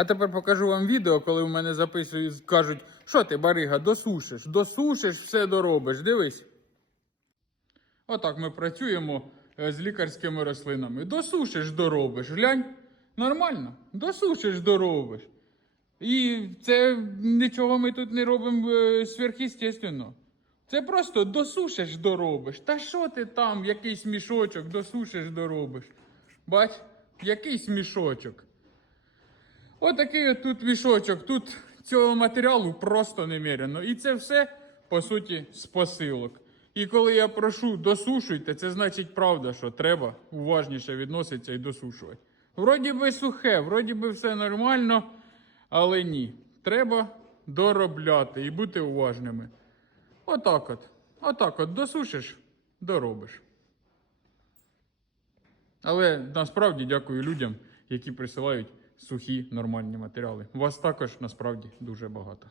А тепер покажу вам відео, коли в мене записують, кажуть, що ти, барига, досушиш, досушиш, все доробиш. Дивись. Отак ми працюємо е, з лікарськими рослинами. Досушиш, доробиш. Глянь, нормально. Досушиш, доробиш. І це нічого ми тут не робимо е. Це просто досушиш, доробиш. Та що ти там, якийсь мішочок, досушиш, доробиш. Бач, якийсь мішочок. Отакий от тут мішочок. Тут цього матеріалу просто немерено. І це все, по суті, з посилок. І коли я прошу досушуйте, це значить правда, що треба уважніше відноситися і досушувати. Вроді би сухе, вроді би все нормально, але ні. Треба доробляти і бути уважними. Отак от. Отак от досушиш, доробиш. Але насправді дякую людям, які присилають сухі нормальні матеріали. Вас також насправді дуже багато.